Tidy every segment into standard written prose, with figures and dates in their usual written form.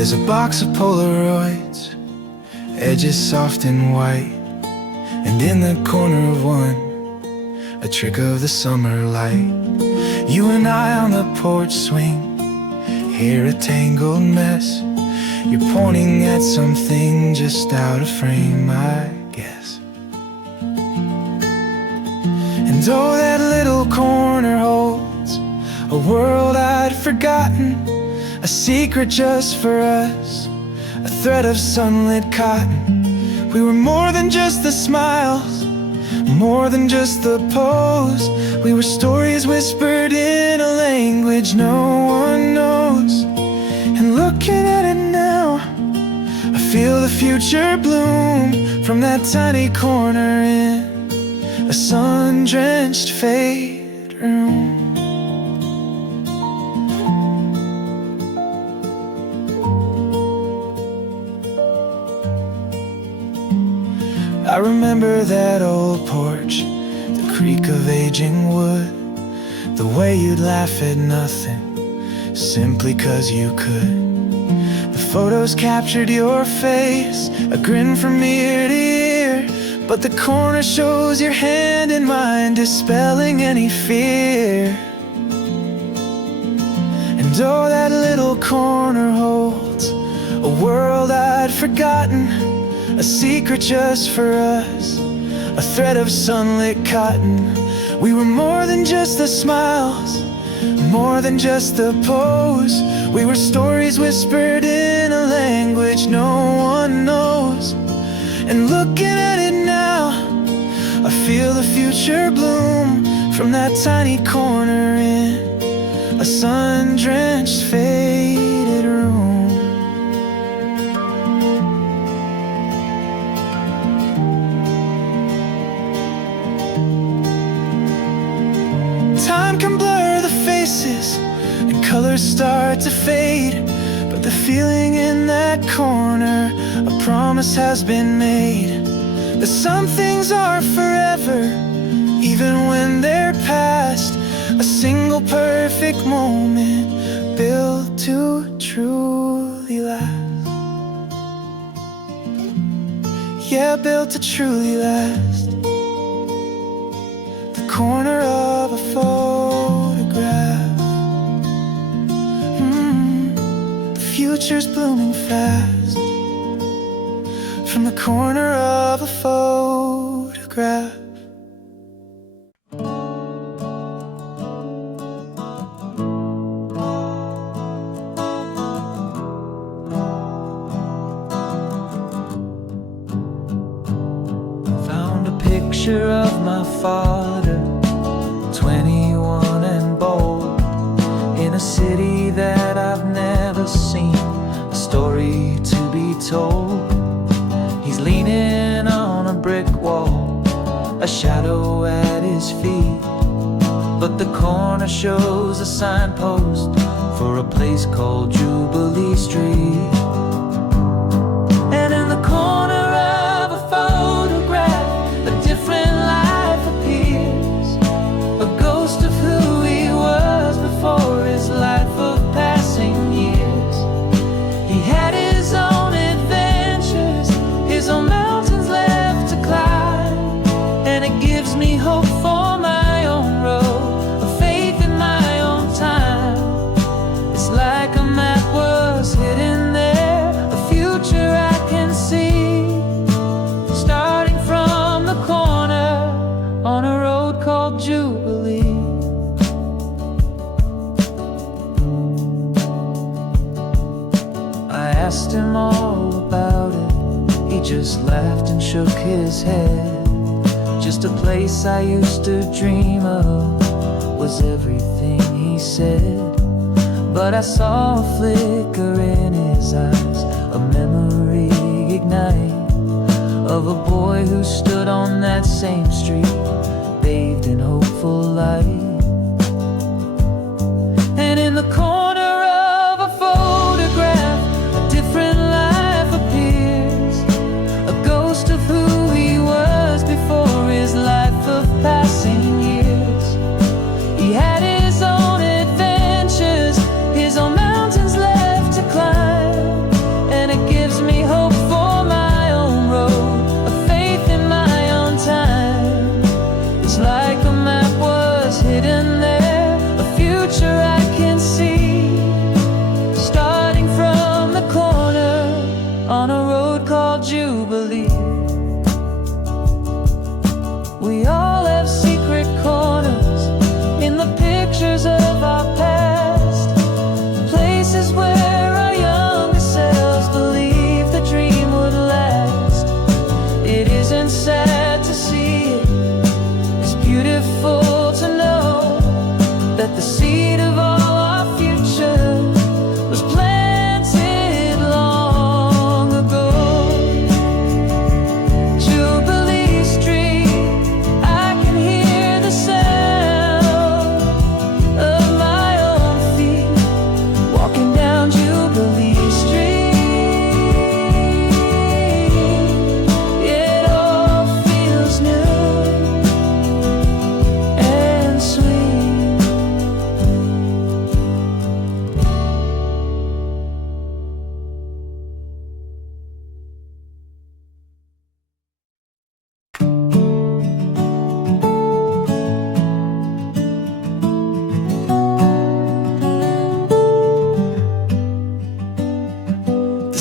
There's a box of Polaroids, edges soft and white, and in the corner of one, a trick of the summer light. You and I on the porch swing, hair a tangled mess. You're pointing at something just out of frame, I guess. And oh, that little corner holds a world I'd forgotten, a secret just for us, a thread of sunlit cotton. We were more than just the smiles, more than just the pose. We were stories whispered in a language no one knows. And looking at it now, I feel the future bloom from that tiny corner in a sun-drenched fade room. I remember that old porch, the creak of aging wood, the way you'd laugh at nothing, simply 'cause you could. The photos captured your face, a grin from ear to ear, but the corner shows your hand in mine, dispelling any fear. And oh, that little corner holds a world I'd forgotten, a secret just for us, a thread of sunlit cotton. We were more than just the smiles, more than just the pose. We were stories whispered in a language no one knows. And looking at it now, I feel the future bloom from that tiny corner in a sun-drenched faded room. Time can blur the faces and colors start to fade, but the feeling in that corner, a promise has been made, that some things are forever, even when they're past. A single perfect moment built to truly last. Yeah, built to truly last. The corner of a photograph. The future's blooming fast. From the corner of a photograph. Found a picture of my father, 21 and bold, in a city that I've never seen, a story to be told. He's leaning on a brick wall, a shadow at his feet, but the corner shows a signpost for a place called Jubilee Street. And in the corner of a photograph, a different life appears, a ghost of who he was before his life of passing years. He had his own adventures, his own mountains left to climb, and it gives me hope for my own road, a faith in my own time. It's like a map was hidden there, a future I can see, starting from the corner on a road called Jubilee. I asked him all about it, he just laughed and shook his head. Just a place I used to dream of was everything he said. But I saw a flicker in his eyes, a memory ignite, of a boy who stood on that same street, bathed in hopeful light. And in the corner of a photograph, a different life appears, a ghost of who he was before his life of passing years. He had his own adventures, his own mountains left to climb,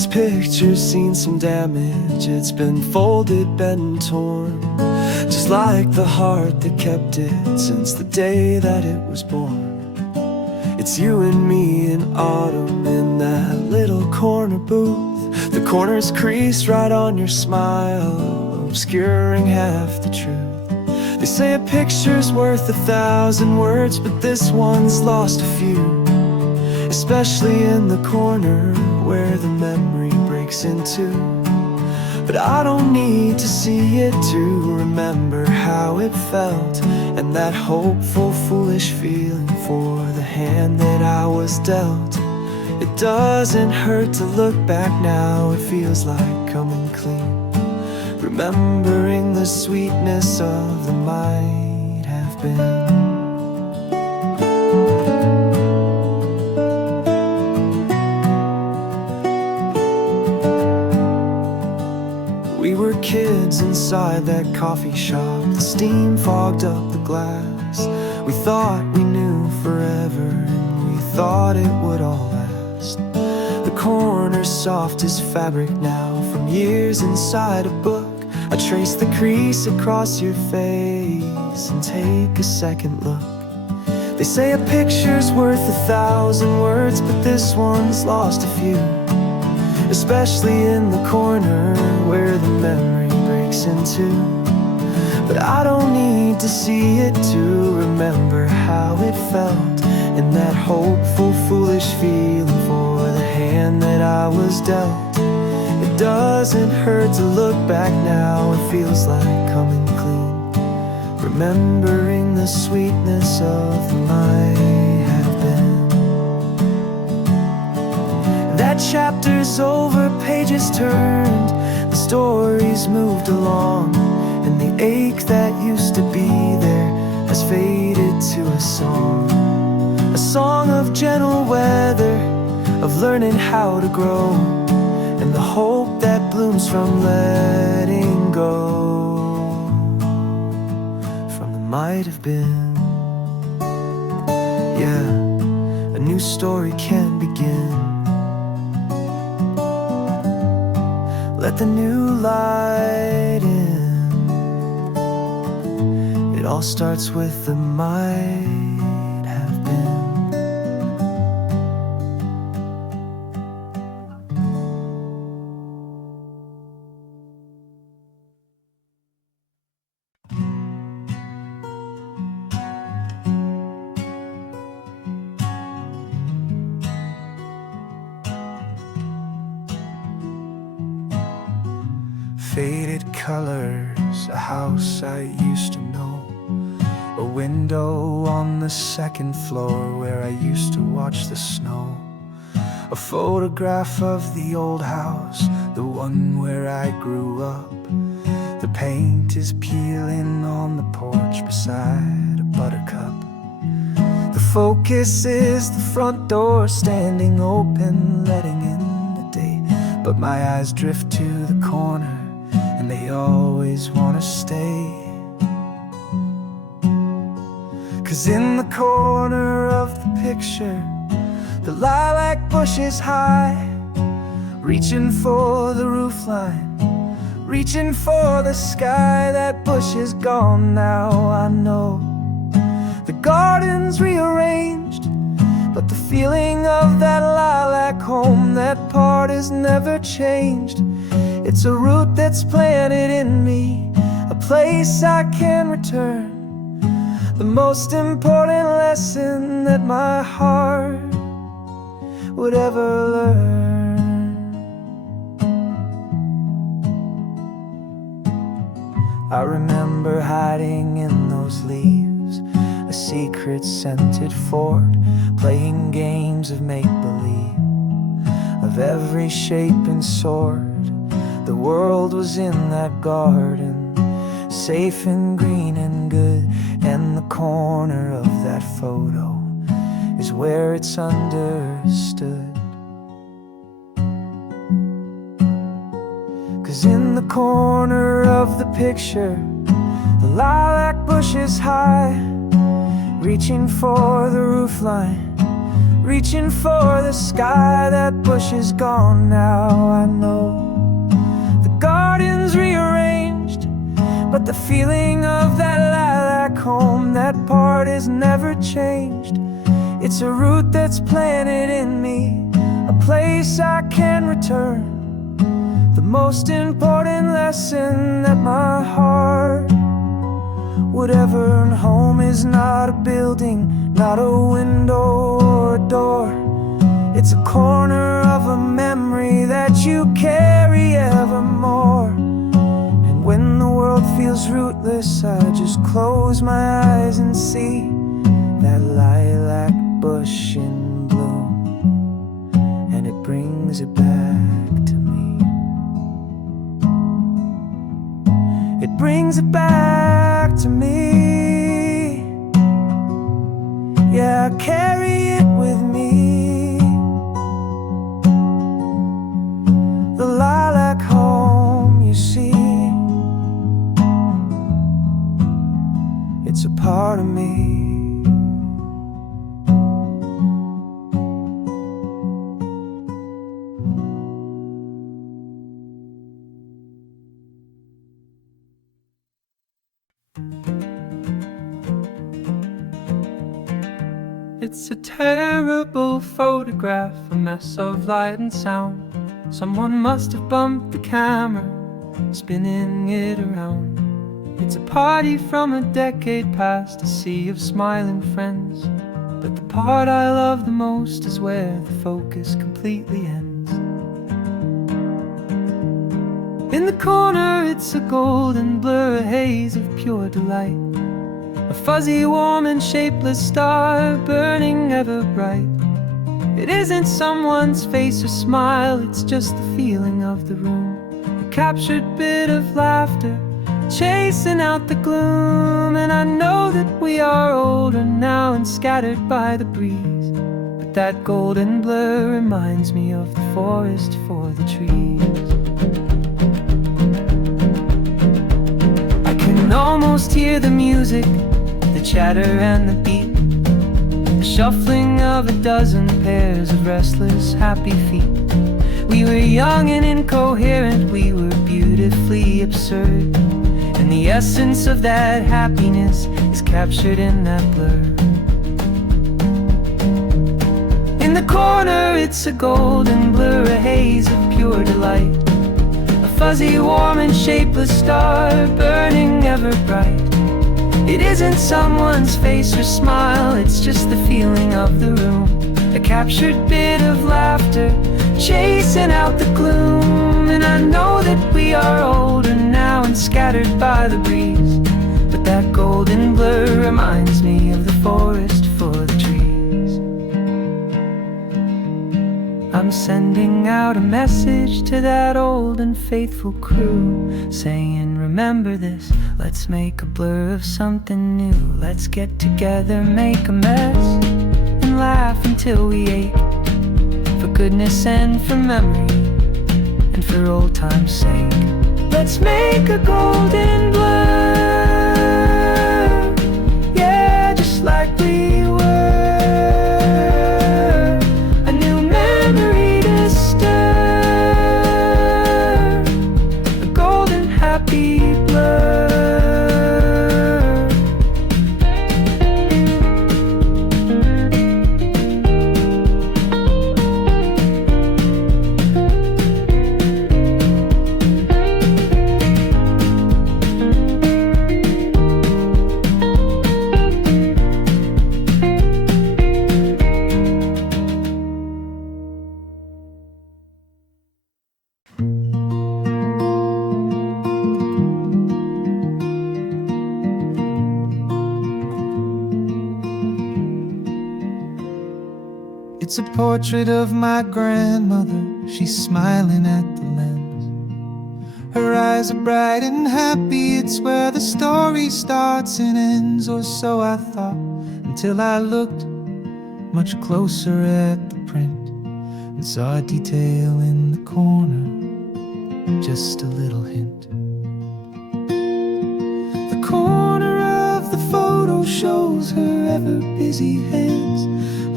picture's seen some damage. It's been folded, bent and torn, just like the heart that kept it since the day that it was born. It's you and me in autumn in that little corner booth. The corner's creased right on your smile, obscuring half the truth. They say a picture's worth 1,000 words, but this one's lost a few, especially in the corner where the memory breaks in two. But I don't need to see it to remember how it felt, and that hopeful, foolish feeling for the hand that I was dealt. It doesn't hurt to look back now, it feels like coming clean, remembering the sweetness of the might have been. We were kids inside that coffee shop. The steam fogged up the glass. We thought we knew forever, and we thought it would all last. The corner's soft as fabric now, from years inside a book. I trace the crease across your face and take a second look. They say a picture's worth 1,000 words, but this one's lost a few, especially in the corner where the memory breaks in two. But I don't need to see it to remember how it felt, and that hopeful, foolish feeling for the hand that I was dealt. It doesn't hurt to look back now, it feels like coming clean, remembering the sweetness of the might have been. That chapter's over, pages turned, the story's moved along, and the ache that used to be there has faded to a song of gentle weather, of learning how to grow, and the hope that blooms from letting go, from the might have been. Yeah, a new story can begin. Let the new light in. It all starts with the might have been. Faded colors, a house I used to know, a window on the second floor where I used to watch the snow, a photograph of the old house, the one where I grew up. The paint is peeling on the porch beside a buttercup. The focus is the front door standing open, letting in the day, but my eyes drift to the corner, and they always want to stay. 'Cause in the corner of the picture, the lilac bush is high, reaching for the roofline, reaching for the sky. That bush is gone now, I know. The garden's rearranged, but the feeling of that lilac home, that part is never changed. It's a root that's planted in me, a place I can return, the most important lesson that my heart would ever learn. I remember hiding in those leaves, a secret scented fort, playing games of make-believe, of every shape and sort. The world was in that garden, safe and green and good, and the corner of that photo is where it's understood. 'Cause in the corner of the picture, the lilac bush is high, reaching for the roofline, reaching for the sky. That bush is gone now, I know. The garden's rearranged, but the feeling of that lilac home, that part is never changed. It's a root that's planted in me, a place I can return. The most important lesson that my heart would ever learn. Home is not a building, not a window or a door. It's a corner of a memory that you carry evermore. And when the world feels rootless, I just close my eyes and see that lilac bush in bloom, and it brings it back to me. It brings it back to me. Yeah, I carry it with me. The lilac home, you see, it's a part of me. It's a terrible photograph, a mess of light and sound. Someone must have bumped the camera, spinning it around. It's a party from a decade past, a sea of smiling friends. But the part I love the most is where the focus completely ends. In the corner it's a golden blur, a haze of pure delight. A fuzzy, warm and shapeless star, burning ever bright. It isn't someone's face or smile, it's just the feeling of the room. A captured bit of laughter, chasing out the gloom. And I know that we are older now and scattered by the breeze, but that golden blur reminds me of the forest for the trees. I can almost hear the music, the chatter and the beat, the shuffling of a dozen pairs of restless, happy feet. We were young and incoherent, we were beautifully absurd, and the essence of that happiness is captured in that blur. In the corner it's a golden blur, a haze of pure delight. A fuzzy, warm and shapeless star, burning ever bright. It isn't someone's face or smile, it's just the feeling of the room. A captured bit of laughter, chasing out the gloom. And I know that we are older now and scattered by the breeze, but that golden blur reminds me of the forest for the trees. I'm sending out a message to that old and faithful crew, saying remember this, let's make a blur of something new. Let's get together, make a mess, and laugh until we ache, for goodness and for memory, and for old time's sake. Let's make a golden blur, yeah, just like we were. A new memory to stir, a golden happy blur. It's a portrait of my grandmother, she's smiling at the lens. Her eyes are bright and happy, it's where the story starts and ends. Or so I thought, until I looked much closer at the print and saw a detail in the corner, just a little hint. The corner of the photo shows her ever busy hands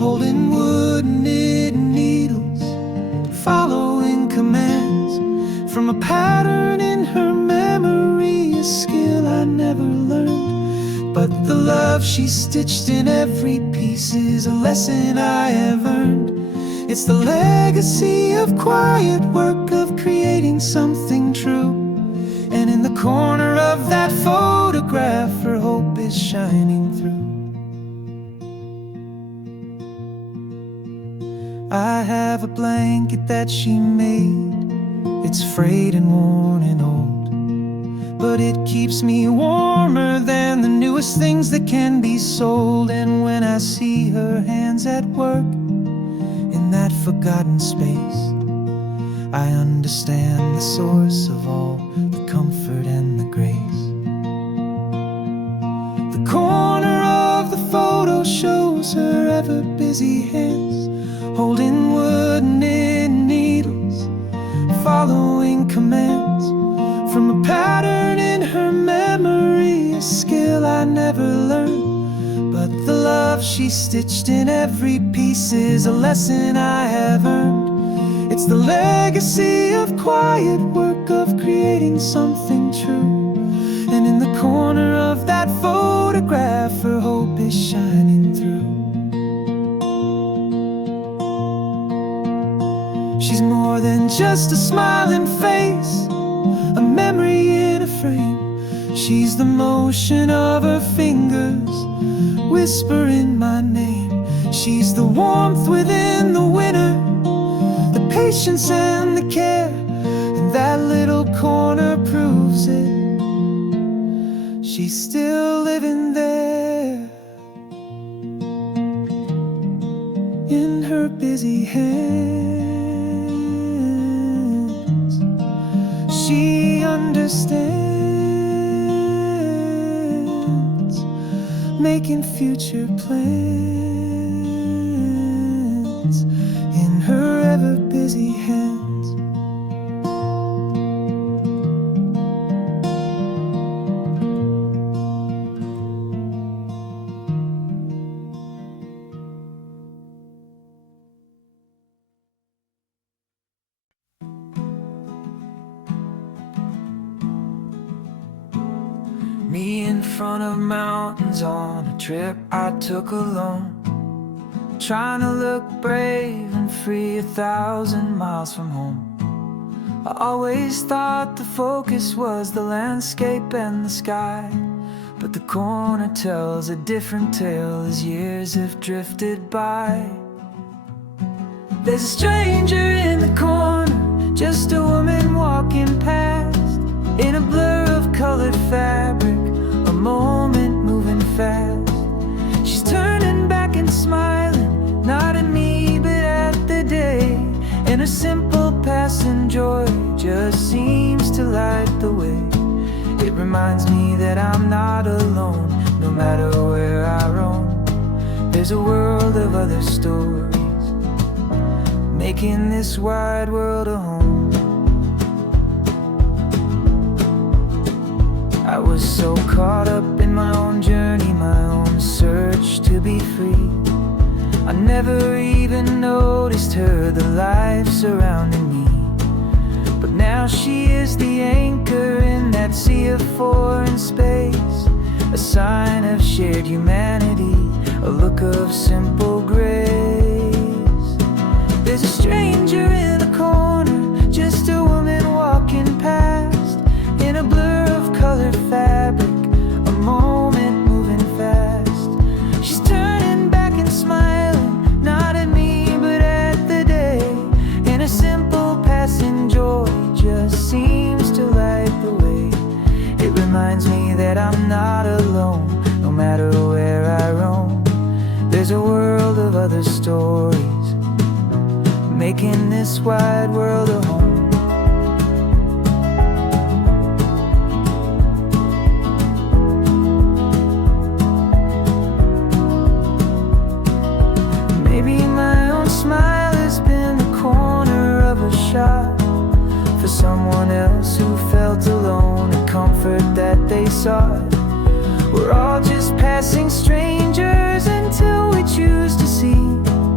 holding wooden knitting needles, following commands from a pattern in her memory, a skill I never learned. But the love she stitched in every piece is a lesson I have earned. It's the legacy of quiet work, of creating something true. And in the corner of that photograph, her hope is shining through. I have a blanket that she made. It's frayed and worn and old, but it keeps me warmer than the newest things that can be sold. And when I see her hands at work in that forgotten space, I understand the source of all the comfort and the grace. The corner of the photo shows her ever busy hands, holding wooden knitting needles, following commands from a pattern in her memory, a skill I never learned. But the love she stitched in every piece is a lesson I have earned. It's the legacy of quiet work, of creating something true. And in the corner of that photograph, her hope is shining through. She's more than just a smiling face, a memory in a frame. She's the motion of her fingers, whispering my name. She's the warmth within the winter, the patience and the care. And that little corner proves it. She's still living there in her busy hands. She understands, making future plans in her ever busy hands. Me in front of mountains on a trip I took alone, trying to look brave and free 1,000 miles from home. I always thought the focus was the landscape and the sky, but the corner tells a different tale as years have drifted by. There's a stranger in the corner, just a woman walking past, in a blur of colored fabric, a moment moving fast. She's turning back and smiling, not at me but at the day, and her simple passing joy just seems to light the way. It reminds me that I'm not alone, no matter where I roam. There's a world of other stories, making this wide world a home. I was so caught up in my own journey, my own search to be free. I never even noticed her, the life surrounding me. But now she is the anchor in that sea of foreign space, a sign of shared humanity, a look of simple grace. There's a stranger in the corner, just a woman walking past, in a blur of colored fabric, a moment moving fast. She's turning back and smiling, not at me but at the day, and a simple passing joy just seems to light the way. It reminds me that I'm not alone, no matter where I roam. There's a world of other stories, making this wide world a home. Smile has been the corner of a shop for someone else who felt alone, a comfort that they sought. We're all just passing strangers until we choose to see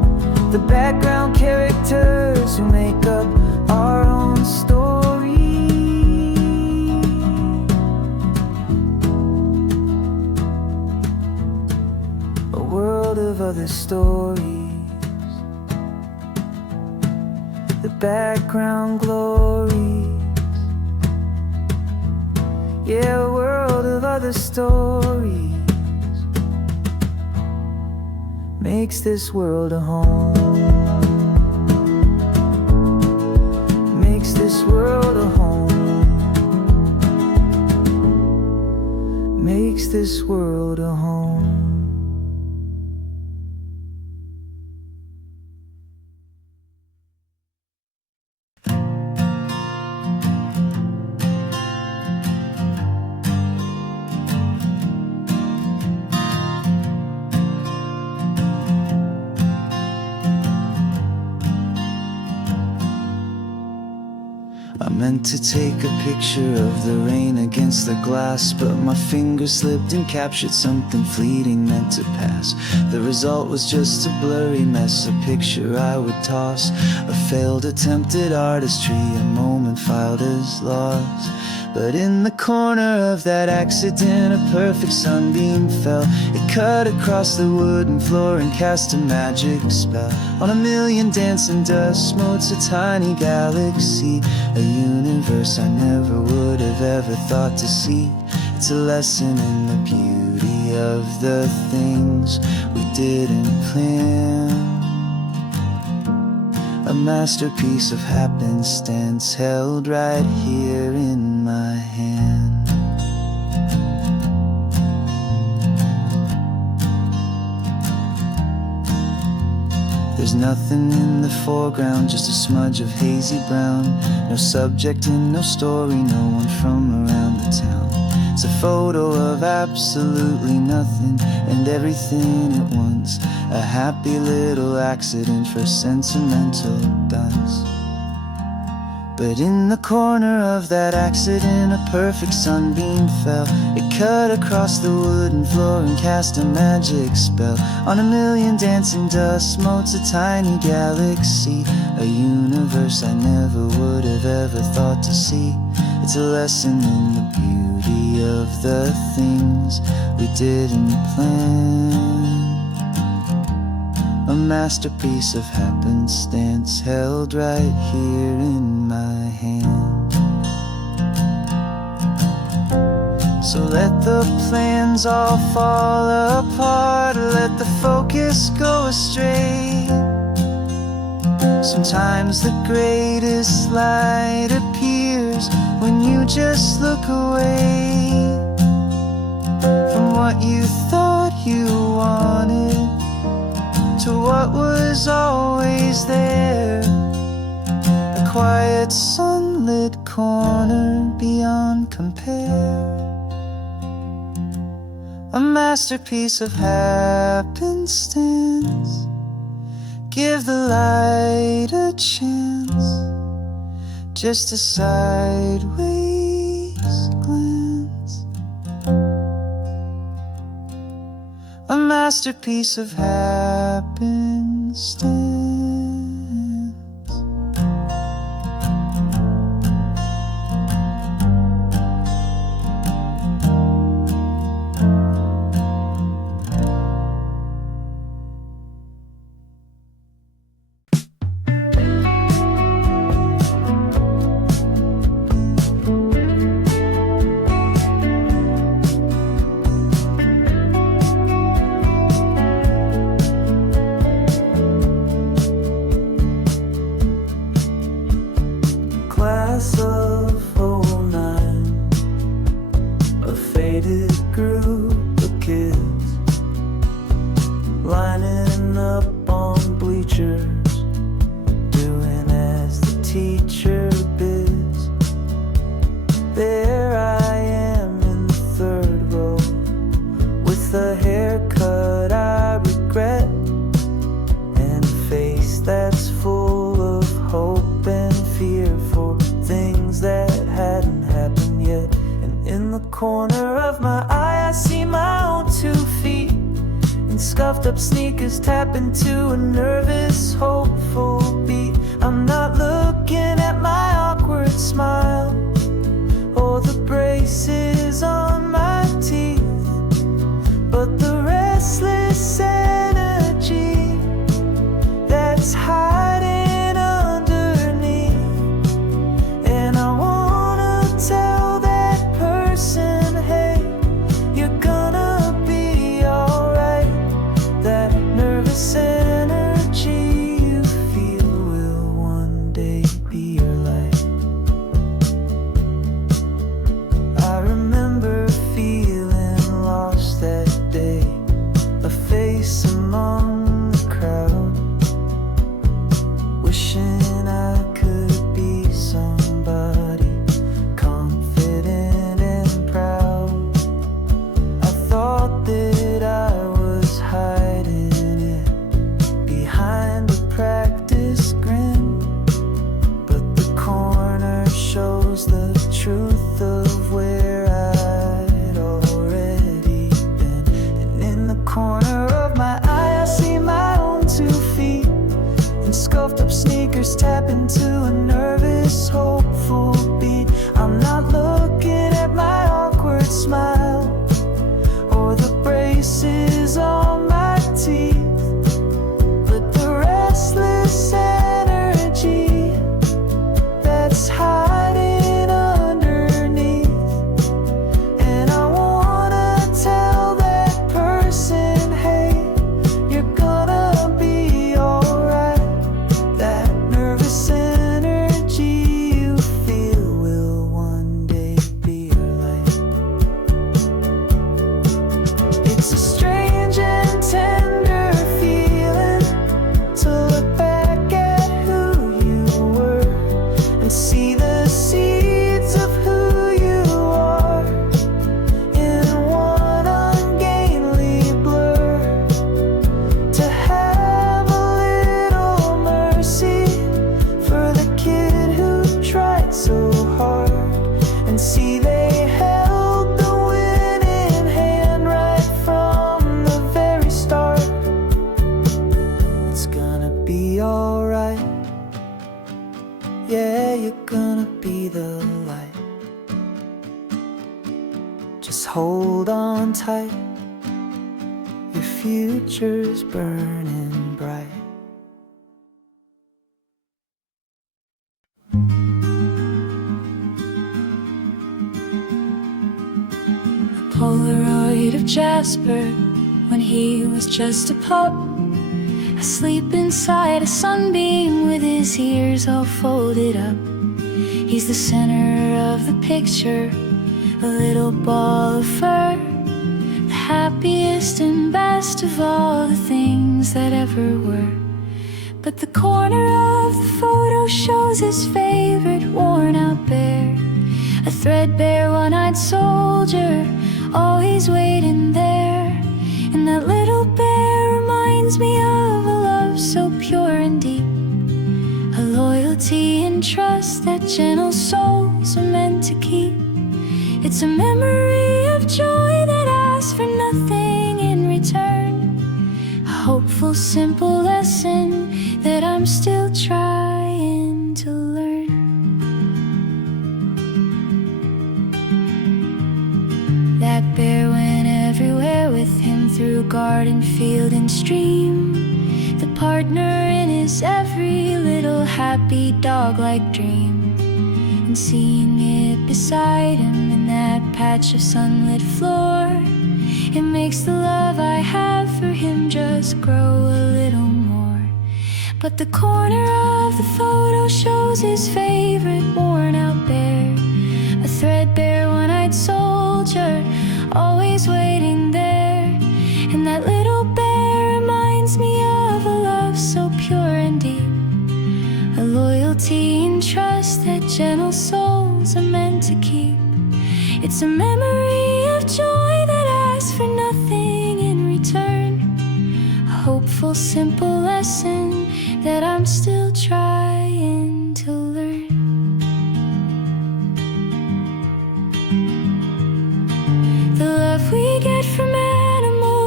the background characters who make up our own story. A world of other stories, the background glories. Yeah, a world of other stories makes this world a home. Makes this world a home. Makes this world a home. I meant to take a picture of the rain against the glass, but my fingers slipped and captured something fleeting meant to pass. The result was just a blurry mess, a picture I would toss, a failed attempt at artistry, a moment filed as lost. But in the corner of that accident, a perfect sunbeam fell. It cut across the wooden floor and cast a magic spell on a million dancing dust motes, a tiny galaxy, a universe I never would have ever thought to see. It's a lesson in the beauty of the things we didn't plan. A masterpiece of happenstance held right here in my hand. There's nothing in the foreground, just a smudge of hazy brown. No subject and no story, no one from around the town. It's a photo of absolutely nothing and everything at once. A happy little accident for sentimental dunce. But in the corner of that accident, a perfect sunbeam fell. It cut across the wooden floor and cast a magic spell on a million dancing dust motes, a tiny galaxy, a universe I never would have ever thought to see. It's a lesson in the beauty of the things we didn't plan. A masterpiece of happenstance held right here in my hand. So let the plans all fall apart, let the focus go astray. Sometimes the greatest light appears when you just look away from what you thought you wanted to what was always there. A quiet sunlit corner beyond compare. A masterpiece of happenstance. Give the light a chance, just a sideways glance. A masterpiece of happenstance. Class of '09, a faded group of kids lining up on bleachers, doing as the teacher bids. There I am in the third row, with a haircut I regret, and a face that's full of hope and fear for things that hadn't happened yet. And in the corner of my eye I see my own 2 feet, and scuffed up sneakers tap into a nervous, hopeful beat. I'm not looking at my awkward smile or the braces on my teeth, but the restless energy that's hiding underneath. And I wanna tell that person, hey, you're gonna be alright. That nervous energy you feel will one day be your light. I remember feeling lost that day, a face among the crowd, wishing I could be somebody confident and proud. I thought that I was hiding it behind a practice grin, but the corner shows the truth of where I'd already been. And in the corner of my eye I see my own 2 feet and scuffed up sneakers tap into a nervous, hopeful beat. I'm not looking at my awkward smile or the braces on my teeth, but the restless energy that's hiding underneath. And I wanna tell that person, hey, you're gonna be alright. That nervous energy you feel will one day be your light. It's a strange and tender feeling to look back at who you were and see the seeds of who you are in one ungainly blur. To have a little mercy for the kid who tried so hard and see they held the winning hand right from the very start. It's gonna be alright. Yeah, you're gonna be the light. Just hold on tight. Your future's burning bright. Polaroid of Jasper when he was just a pup, asleep inside a sunbeam with his ears all folded up. He's the center of the picture, a little ball of fur, the happiest and best of all the things that ever were. But the corner of the photo shows his favorite worn out bear, a threadbare one-eyed soldier, always waiting there. And that little bear reminds me of a love so pure and deep, a loyalty and trust that gentle souls are meant to keep. It's a memory of joy that asks for nothing in return, a hopeful, simple lesson that I'm still trying to learn. That bear went everywhere with him, through garden, field, and stream, the partner in his every little happy dog-like dream. And seeing it beside him in that patch of sunlit floor, it makes the love I have for him just grow a little more. But the corner of the photo shows his favorite worn-out bear, a threadbare one-eyed soldier, always waiting there. And that little bear reminds me of a love so pure and deep, a loyalty and trust that gentle souls are meant to keep. It's a memory of joy that asks for nothing in return, a hopeful, simple lesson that I'm still trying to learn. The love we get from animals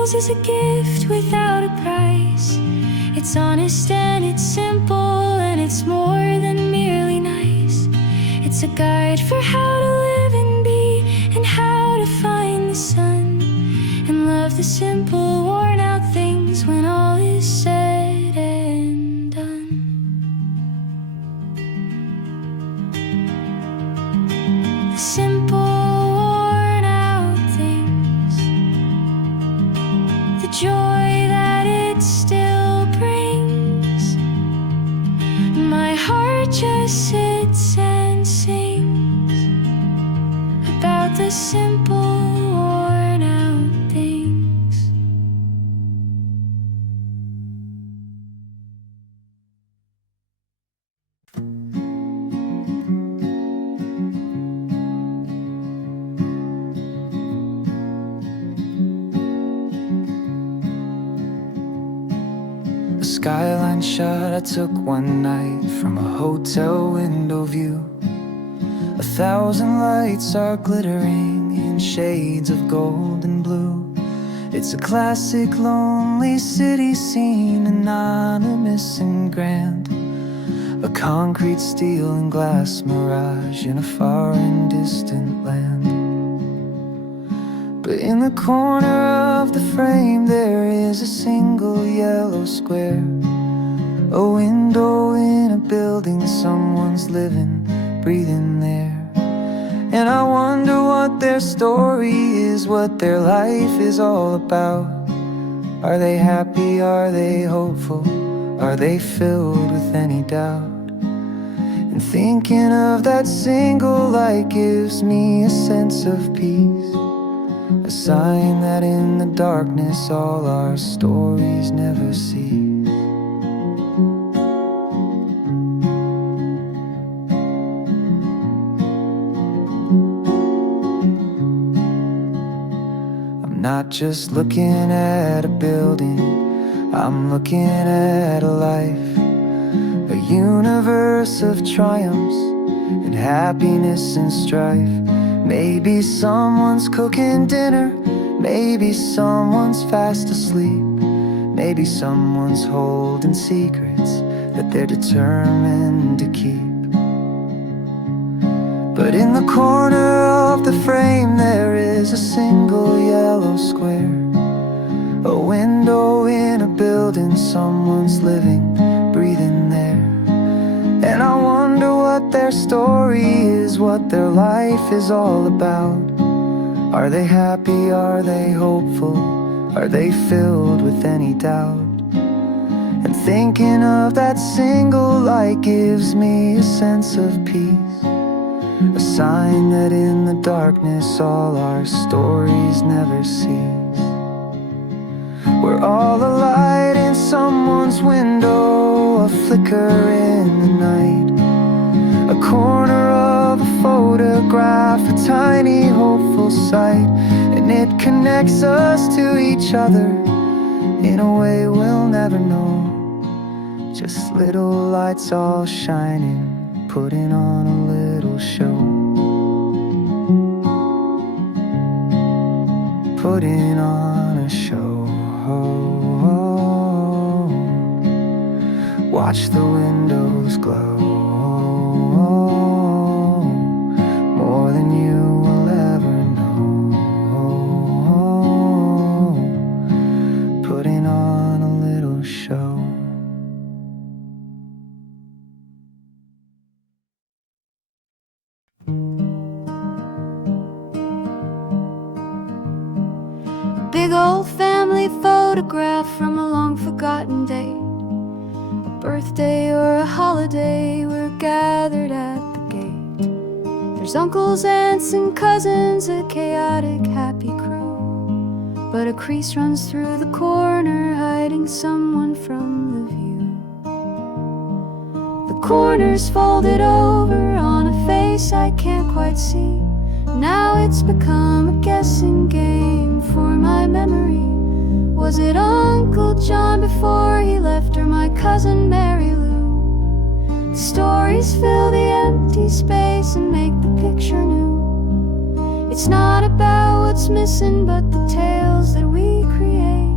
rose is a gift without a price. It's honest and it's simple, and it's more than merely nice. It's a guide for how to live and be, and how to find the sun, and love the simple, worn out things when all is said and done. The simple, worn out things, the joy that it still brings. My heart just sits and sings about the simple, worn out things. A skyline shot I took one night from a hotel window view. 1,000 lights are glittering in shades of gold and blue. It's a classic lonely city scene, anonymous and grand. A concrete, steel and glass mirage in a far and distant land. But in the corner of the frame there is a single yellow square, a window in a building someone's living, breathing there. And I wonder what their story is, what their life is all about. Are they happy? Are they hopeful? Are they filled with any doubt? And thinking of that single light gives me a sense of peace, a sign that in the darkness all our stories never cease. I'm not just looking at a building, I'm looking at a life, a universe of triumphs and happiness and strife. Maybe someone's cooking dinner, maybe someone's fast asleep, maybe someone's holding secrets that they're determined to keep. But in the corner of the frame there is a single yellow square, a window in a building someone's living, breathing there. And I wonder what their story is, what their life is all about. Are they happy? Are they hopeful? Are they filled with any doubt? And thinking of that single light gives me a sense of peace, a sign that in the darkness all our stories never cease. We're all a light in someone's window, a flicker in the night, a corner of a photograph, a tiny hopeful sight. And it connects us to each other in a way we'll never know. Just little lights all shining, putting on a little show, putting on a show. Watch the windows glow, more than you will ever know. Putting on a little show. Big old family photograph from a long forgotten day, a birthday or a holiday, we're gathered at the gate. There's uncles, aunts and cousins, a chaotic happy crew, but a crease runs through the corner, hiding someone from the view. The corner's folded over on a face I can't quite see. Now it's become a guessing game for my memory. Was it Uncle John before he left, or my cousin Mary Lou? The stories fill the empty space and make the picture new. It's not about what's missing, but the tales that we create.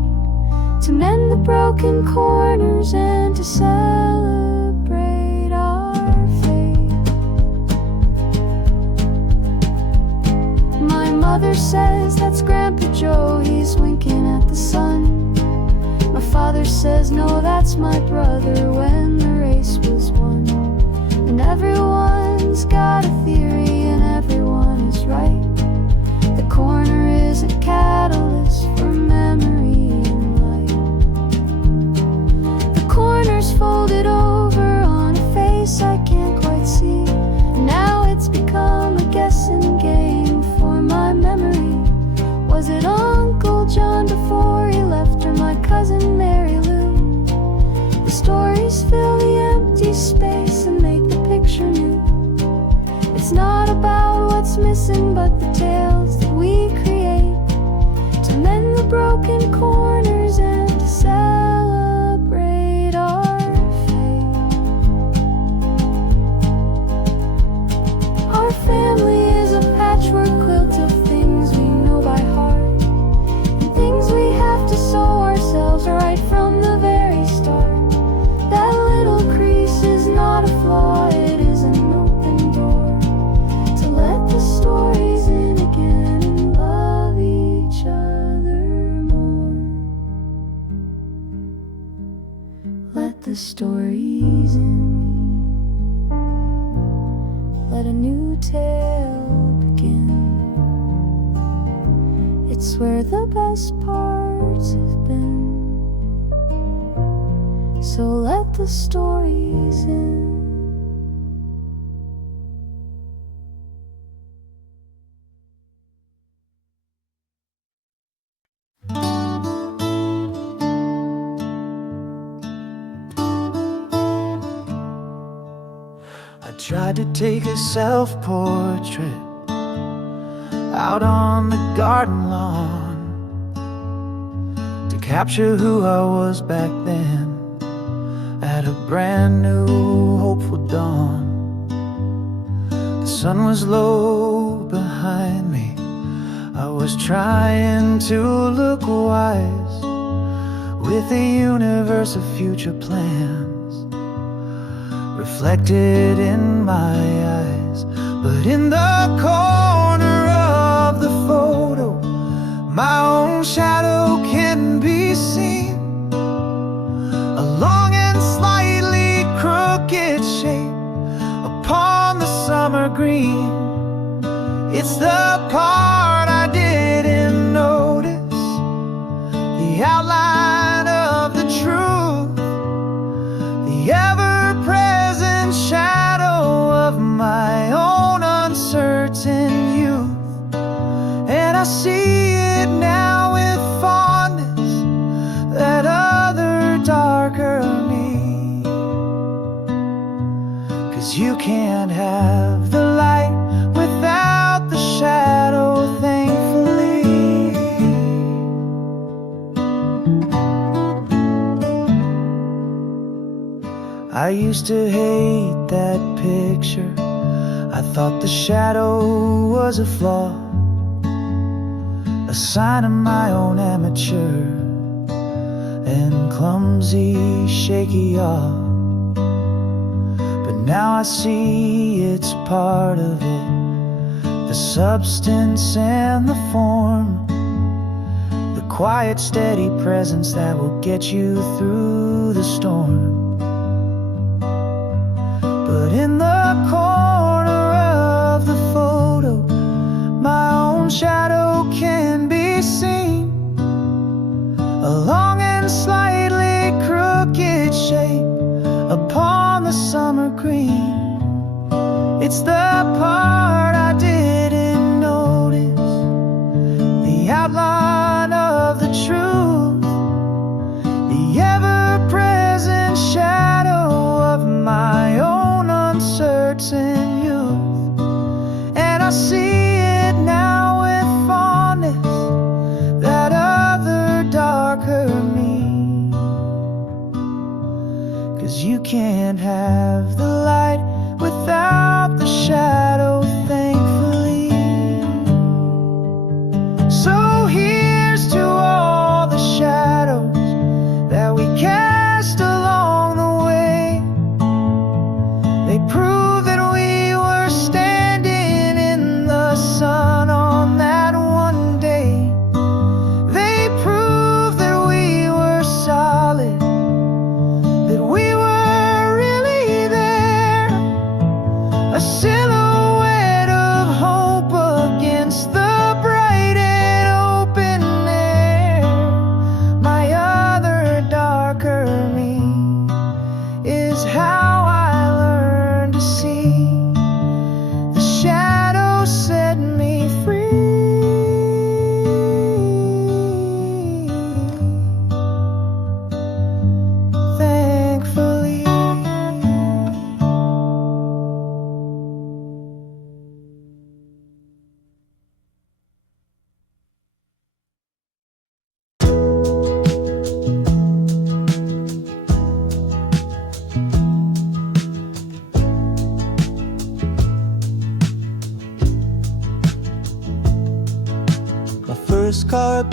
to mend the broken corners and to celebrate our faith. My mother says that's Grandpa Joe, he's winking at the sun. My father says no, that's my brother when the race was won. And everyone's got a theory and everyone is right. The corner is a catalyst for memory and light. The corner's folded over on a face I can't quite see. Now it's become a guessing game for my memory. Was it Uncle John before he left, or my cousin Mary Lou? The stories fill the empty space and make the picture new. It's not about what's missing, but the tales that we create, to mend the broken corners and to celebrate our faith. Our family is a patchwork quilt of things we know by heart, and things we have to sew ourselves right from the very start. That little crease is not a flaw, it is an open door to let the stories in again and love each other more. Let the stories in, let a new tale begin. It's where the best parts have been. So let the stories in. I tried to take a self-portrait out on the garden lawn to capture who I was back then, at a brand new hopeful dawn. The sun was low behind me, I was trying to look wise, with a universe of future plans reflected in my eyes. But in the corner of the photo, my own shadow can be seen, a long and slightly crooked shape upon the summer green. It's the part I didn't notice, the outline of the truth, the ever-present shadow of my own uncertain youth. And I see it now with fondness, that other darker me. 'Cause you can't have the light without the shadow, thankfully. I used to hate that picture, I thought the shadow was a flaw, a sign of my own amateur and clumsy, shaky awe. But now I see it's part of it, the substance and the form, the quiet, steady presence that will get you through the storm. But in the corner of the photo, my own shadow can be seen, a long and slightly crooked shape upon the summer green. It's the part I didn't notice, the outline of the truth, the ever-present shadow of my own uncertain youth. And I see it now with fondness, that other darker me. 'Cause you can't have the light without the shadow, thankfully. So here's to all the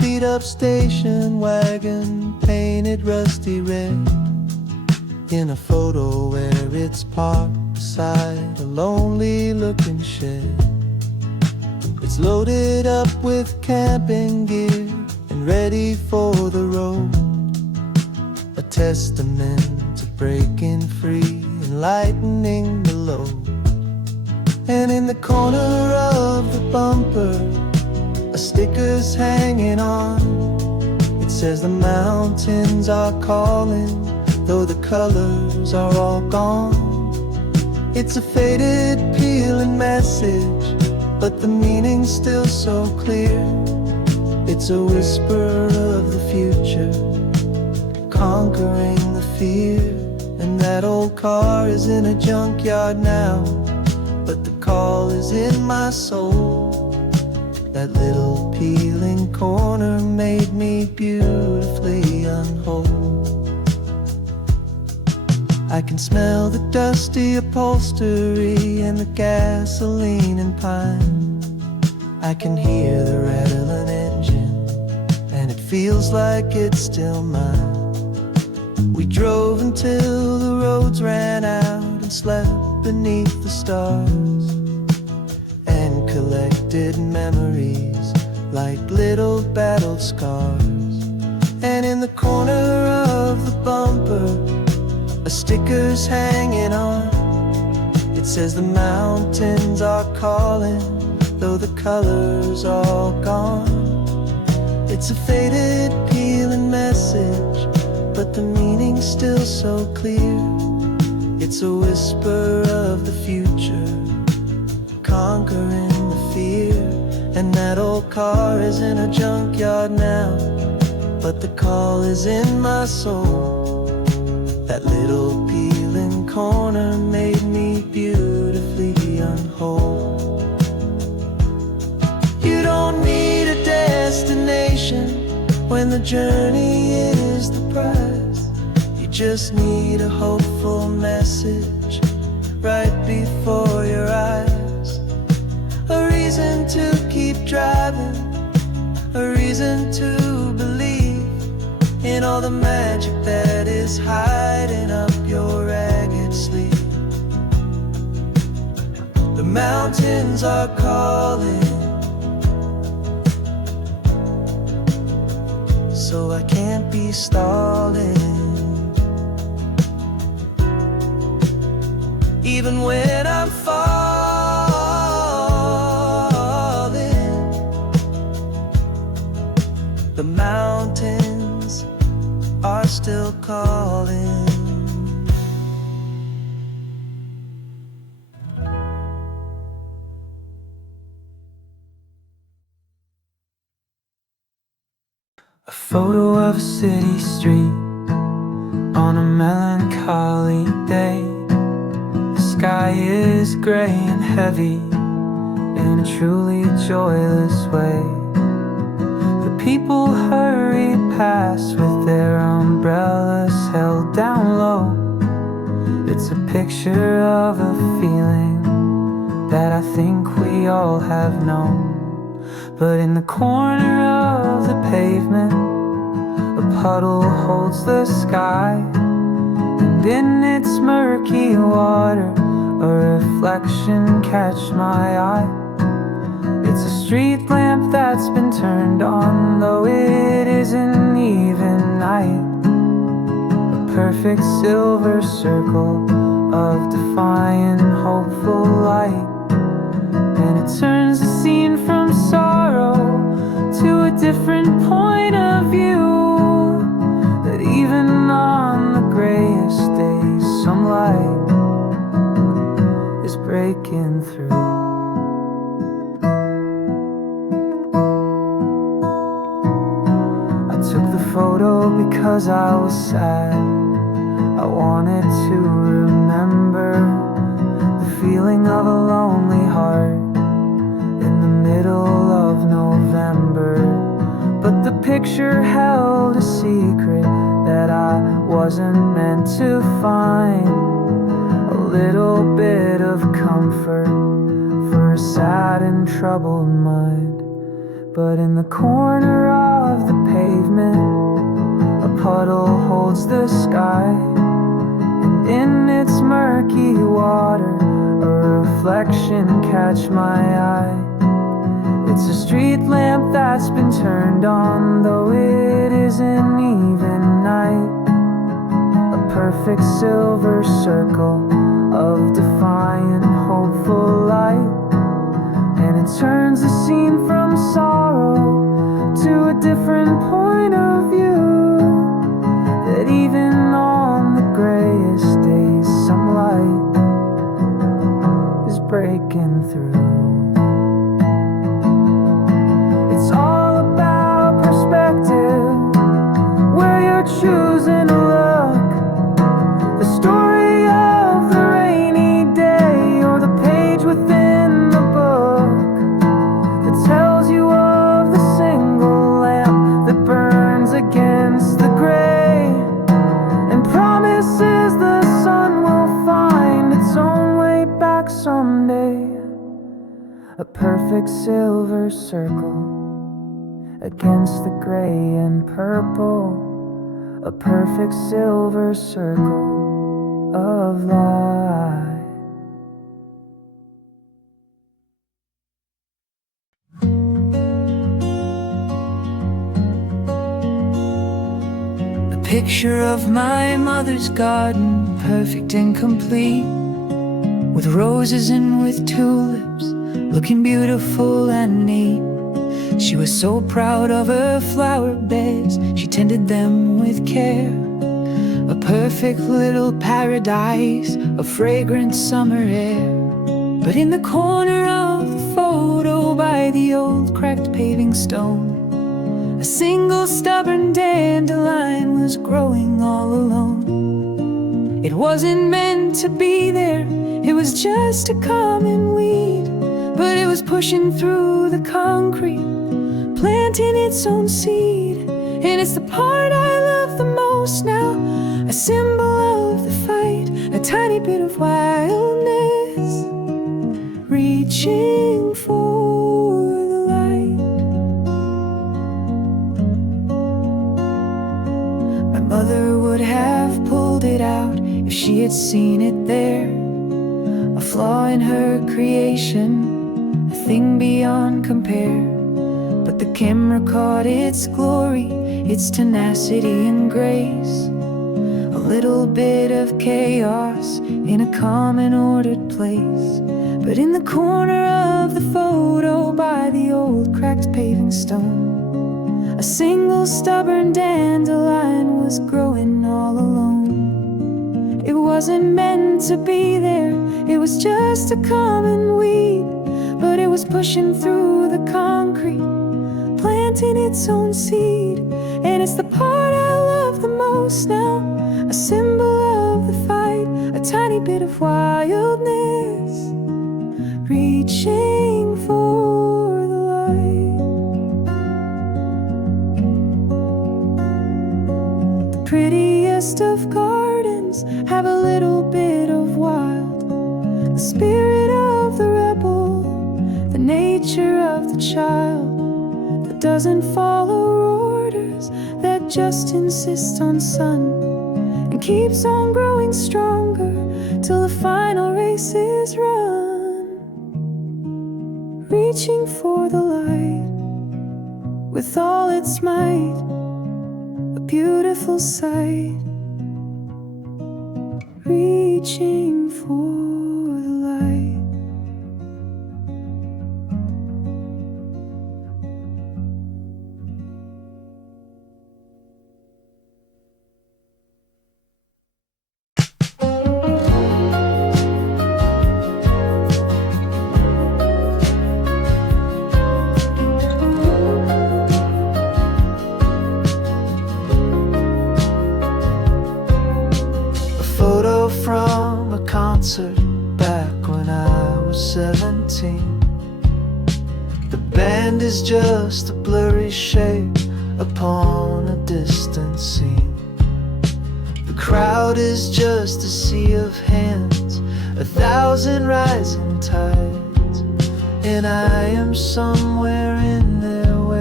beat-up station wagon, painted rusty red, in a photo where it's parked beside a lonely-looking shed. It's loaded up with camping gear and ready for the road, a testament to breaking free and lightening the load. And in the corner of the bumper, a sticker's hanging on. It says the mountains are calling, though the colors are all gone. It's a faded, peeling message, but the meaning's still so clear. It's a whisper of the future, conquering the fear. And that old car is in a junkyard now, but the call is in my soul. That little peeling corner made me beautifully unwhole. I can smell the dusty upholstery and the gasoline and pine. I can hear the rattling engine, and it feels like it's still mine. We drove until the roads ran out and slept beneath the stars, and collected memories like little battled scars. And in the corner of the bumper, a sticker's hanging on. It says the mountains are calling, though the colors are all gone. It's a faded, peeling message, but the meaning's still so clear. It's a whisper of the future, conquering the fear. And that old car is in a junkyard now, but the call is in my soul. That little peeling corner made me beautifully unwhole. You don't need a destination when the journey is the prize. You just need a hopeful message right before your eyes. A reason to keep driving, a reason to believe in all the magic that is hiding up your ragged sleeve. The mountains are calling, so I can't be stalling. Even when I'm falling, the mountains are still calling. A photo of a city street on a melancholy day. The sky is gray and heavy in a truly joyless way. The people hurry past with their umbrellas held down low. It's a picture of a feeling that I think we all have known. But in the corner of the pavement, a puddle holds the sky, and in its murky water, a reflection catch my eye. It's a street lamp that's been turned on, though it isn't even night. A perfect silver circle of defiant, hopeful light. And it turns the scene from sorrow to a different point of view. That even on the grayest days, some light is breaking through. I took the photo because I was sad. I wanted to remember the feeling of a lonely heart in the middle of November. But the picture held a secret that I wasn't meant to find. A little bit of comfort for a sad and troubled mind. But in the corner of the pavement, a puddle holds the sky, and in its murky water, a reflection catch my eye. It's a street lamp that's been turned on, though it isn't even night. A perfect silver circle of defiant, hopeful light. And it turns the scene from sorrow to a different point of view, that even on the grayest days some light is breaking through. It's all about perspective, where you're choosing to look. The story of the rainy day, or the page within the book that tells you of the single lamp that burns against the gray, and promises the sun will find its own way back someday. A perfect silver circle against the gray and purple, a perfect silver circle of light. A picture of my mother's garden, perfect and complete, with roses and with tulips, looking beautiful and neat. She was so proud of her flower beds, she tended them with care. A perfect little paradise of fragrant summer air. But in the corner of the photo, by the old cracked paving stone, a single stubborn dandelion was growing all alone. It wasn't meant to be there, it was just a common weed, but it was pushing through the concrete, planting its own seed. And it's the part I love the most now, a symbol of the fight, a tiny bit of wildness, reaching for the light. My mother would have pulled it out if she had seen it there, a flaw in her creation, a thing beyond compare. But the camera caught its glory, its tenacity and grace, a little bit of chaos in a calm and ordered place. But in the corner of the photo, by the old cracked paving stone, a single stubborn dandelion was growing all alone. It wasn't meant to be there, it was just a common weed, but it was pushing through the concrete, planting its own seed. And it's the part I love the most now, a symbol of the fight, a tiny bit of wildness, reaching for the light. The prettiest of gardens have a little bit of wild, the spirit of the rebel, the nature of the child, doesn't follow orders, that just insists on sun, and keeps on growing stronger till the final race is run, reaching for the light with all its might, a beautiful sight, reaching for the light. From a concert back when I was 17. The band is just a blurry shape upon a distant scene. The crowd is just a sea of hands, 1,000 rising tides, and I am somewhere in there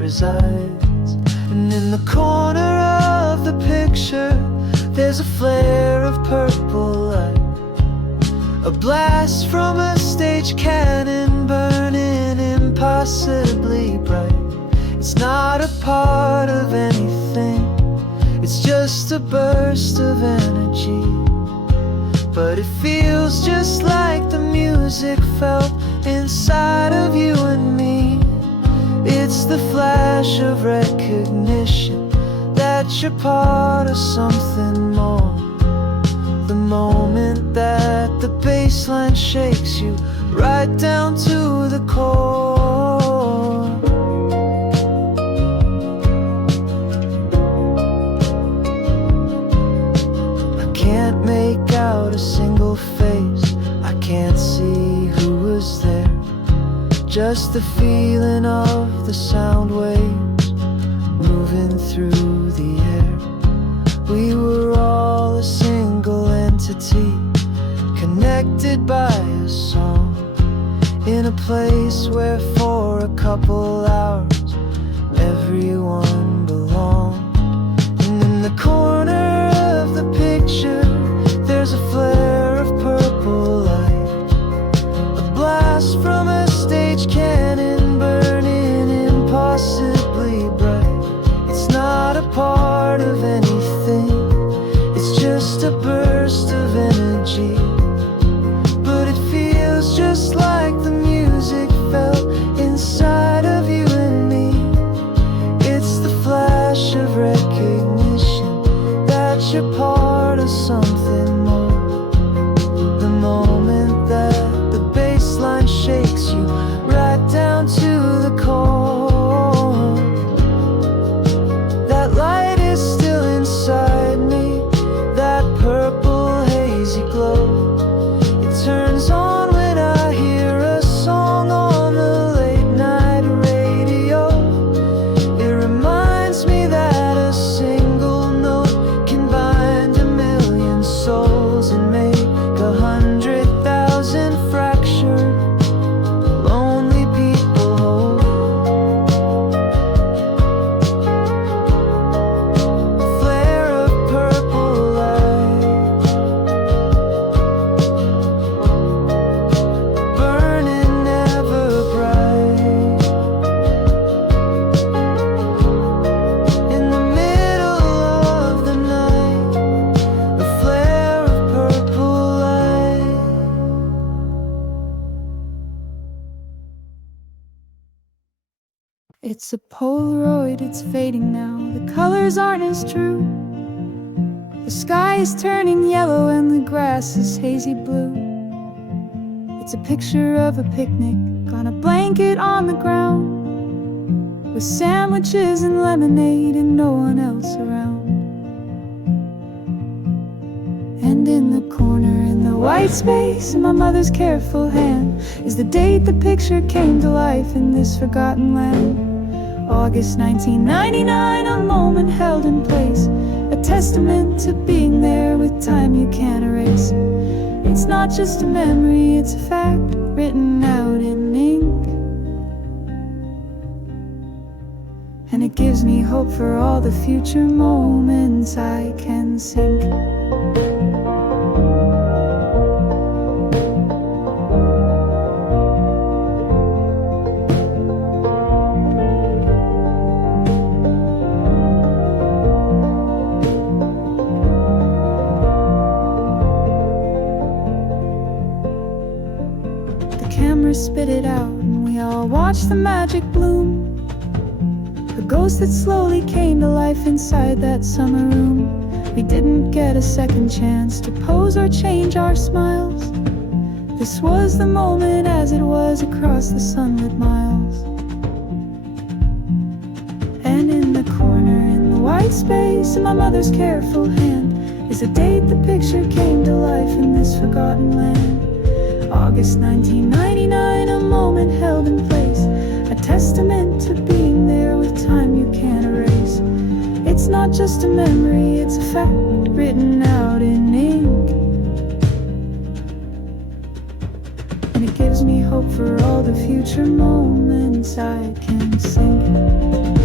resides. And in the corner of the picture, there's a flare of purple light, a blast from a stage cannon burning impossibly bright. It's not a part of anything, it's just a burst of energy, but it feels just like the music felt inside of you and me. It's the flash of recognition that you're part of something more, the moment that the bass line shakes you right down to the core. I can't make out a single face, I can't see who was there, just the feeling of the sound waves moving through the air. We were all a single entity, connected by a song, in a place where for a couple hours everyone belonged. And in the corner of the picture, there's a flare of purple light, a blast from a stage cannon burning impossibly bright. It's not a part of anything, it's just a burst of energy, but it feels just like the music felt inside of you and me. It's the flash of recognition that you're part of something more, the moment that the bass line shakes you right down to the core. That light is still inside me, that purple hazy glow. It turns on when I hear a song on the late night radio. It reminds me that a single note can bind a million souls and make 100,000 fractured, lonely people whole. A flare of purple light, burning ever bright. In the middle of the night, a flare of purple light. It's a Polaroid, it's fading now, the colors aren't as true. The sky is turning yellow and the grass is hazy blue. It's a picture of a picnic on a blanket on the ground, with sandwiches and lemonade and no one else around. And in the corner, in the white space, in my mother's careful hand, is the date the picture came to life in this forgotten land. August 1999, a moment held in place, a testament to being there with time you can't erase. It's not just a memory, it's a fact written out in ink. And it gives me hope for all the future moments I can sink. Spit it out and we all watched the magic bloom, a ghost that slowly came to life inside that summer room. We didn't get a second chance to pose or change our smiles. This was the moment as it was across the sunlit miles. And in the corner, in the white space, in my mother's careful hand, is a date the picture came to life in this forgotten land. August 1999, a moment held in place, a testament to being there with time you can't erase. It's not just a memory, it's a fact written out in ink. And it gives me hope for all the future moments I can sink.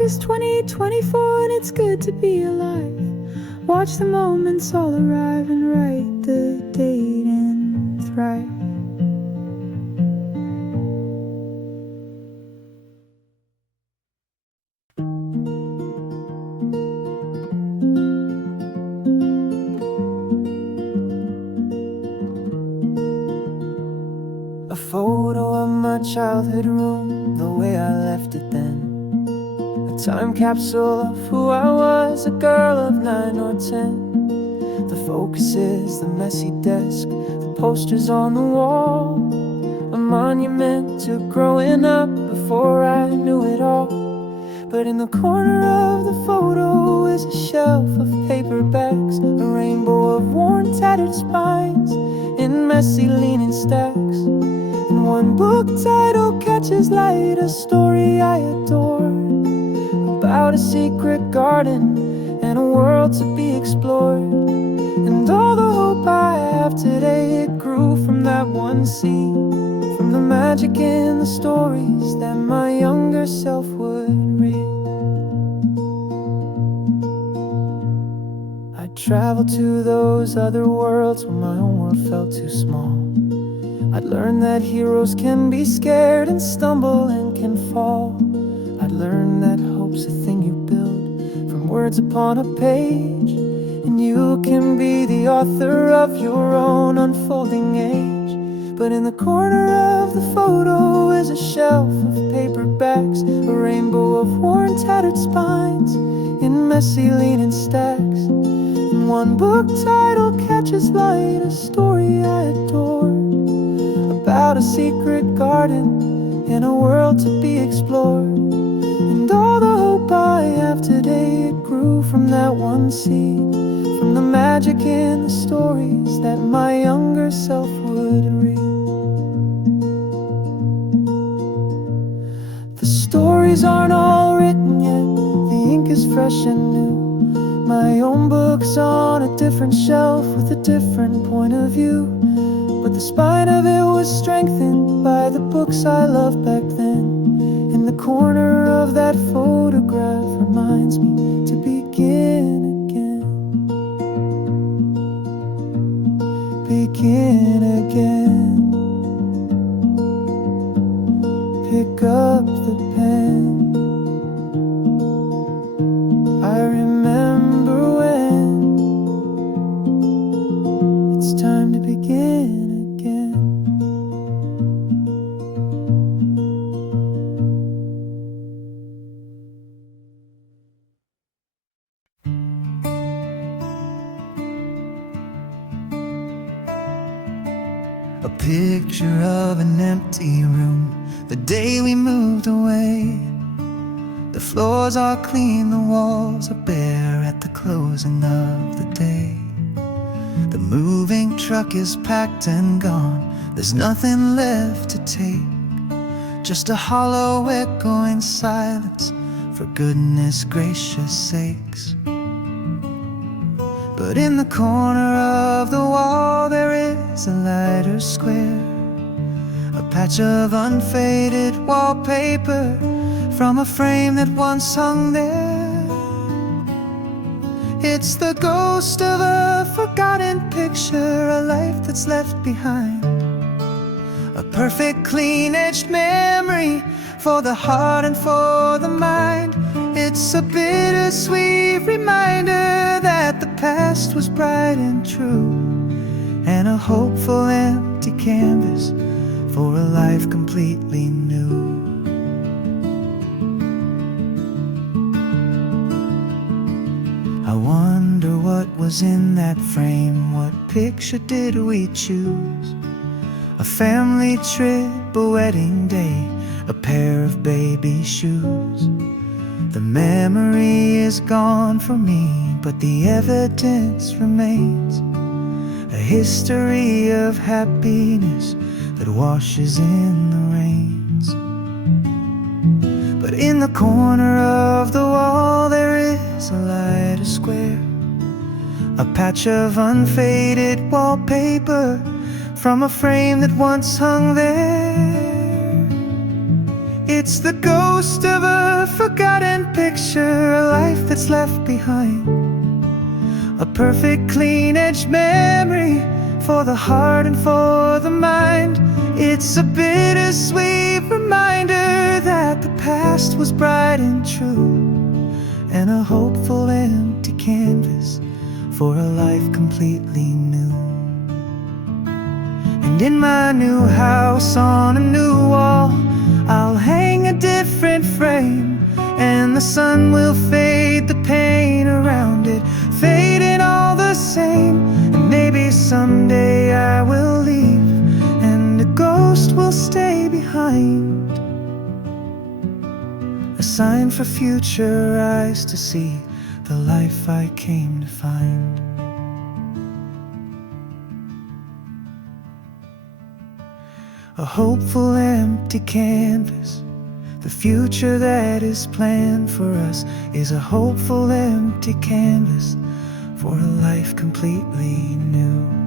August 2024, and it's good to be alive. Watch the moments all arrive and write the date and thrive. A photo of my childhood room, the way I left it then. A time capsule of who I was, a girl of 9 or 10. The focus is the messy desk, the posters on the wall, a monument to growing up before I knew it all. But in the corner of the photo is a shelf of paperbacks, a rainbow of worn, tattered spines in messy leaning stacks. And one book title catches light, a story I adore, about a secret garden and a world to be explored. And all the hope I have today, it grew from that one seed, from the magic in the stories that my younger self would read. I'd travel to those other worlds when my own world felt too small. I'd learn that heroes can be scared and stumble and can fall. I'd learn that hope's a thing you build from words upon a page, and you can be the author of your own unfolding age. But in the corner of the photo is a shelf of paperbacks, a rainbow of worn, tattered spines in messy leaning stacks. And one book title catches light, a story I adore, about a secret garden and a world to be explored. And all the hope I have today, it grew from that one seed, from the magic in the stories that my younger self would read. The stories aren't all written yet, the ink is fresh and new. My own book's on a different shelf with a different point of view, but the spine of it was strengthened by the books I loved back then. In the corner of that photograph reminds me to begin again. Begin again. Pick up the pen. I remember when it's time to begin again. A picture of an empty room, the day we moved away. The floors are clean, the walls are bare at the closing of the day. The moving truck is packed and gone, there's nothing left to take, just a hollow echoing silence, for goodness gracious sakes. But in the corner of the wall there is a lighter square, a patch of unfaded wallpaper from a frame that once hung there. It's the ghost of a forgotten picture, a life that's left behind, a perfect clean-edged memory for the heart and for the mind. It's a bittersweet reminder that the past was bright and true, and a hopeful empty canvas for a life completely new. I wonder what was in that frame, what picture did we choose? A family trip, a wedding day, a pair of baby shoes. The memory is gone for me, but the evidence remains, a history of happiness that washes in the rains. But in the corner of the wall there is a lighter square, a patch of unfaded wallpaper from a frame that once hung there. It's the ghost of a forgotten picture, a life that's left behind. A perfect clean-edged memory for the heart and for the mind. It's a bittersweet reminder that the past was bright and true, and a hopeful empty canvas for a life completely new. And in my new house on a new wall, I'll hang a different frame, and the sun will fade the paint around it, fading all the same. And maybe someday I will leave, and a ghost will stay behind, a sign for future eyes to see the life I came to find. A hopeful empty canvas. The future that is planned for us is a hopeful empty canvas for a life completely new.